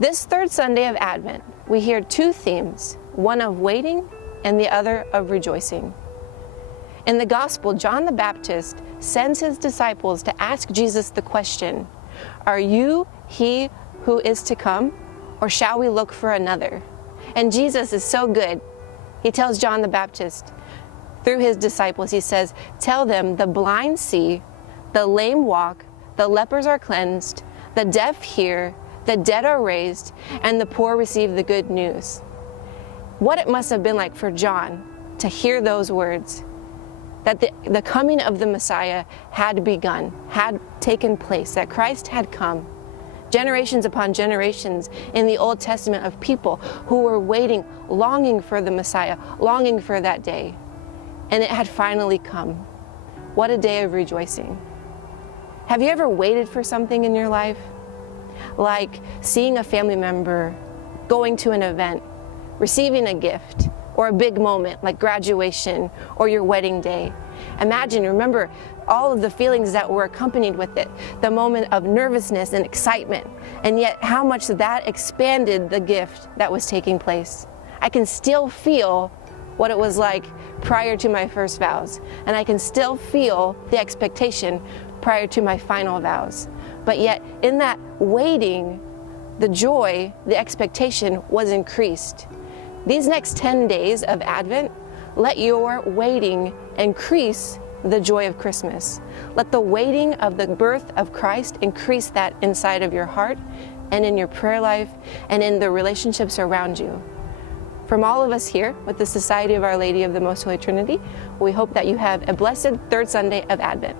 This third Sunday of Advent, we hear two themes, one of waiting and the other of rejoicing. In the Gospel, John the Baptist sends his disciples to ask Jesus the question, "Are you he who is to come, or shall we look for another?" And Jesus is so good. He tells John the Baptist, through his disciples, he says, "Tell them the blind see, the lame walk, the lepers are cleansed, the deaf hear, the dead are raised, and the poor receive the good news." What it must have been like for John to hear those words, that the coming of the Messiah had begun, had taken place, that Christ had come. Generations upon generations in the Old Testament of people who were waiting, longing for the Messiah, longing for that day. And it had finally come. What a day of rejoicing. Have you ever waited for something in your life? Like seeing a family member, going to an event, receiving a gift, or a big moment like graduation or your wedding day. Remember all of the feelings that were accompanied with it, the moment of nervousness and excitement, and yet how much that expanded the gift that was taking place. I can still feel what it was like prior to my first vows, and I can still feel the expectation prior to my final vows. But yet in that waiting, the joy, the expectation was increased. These next 10 days of Advent, let your waiting increase the joy of Christmas. Let the waiting of the birth of Christ increase that inside of your heart and in your prayer life and in the relationships around you. From all of us here with the Society of Our Lady of the Most Holy Trinity, we hope that you have a blessed third Sunday of Advent.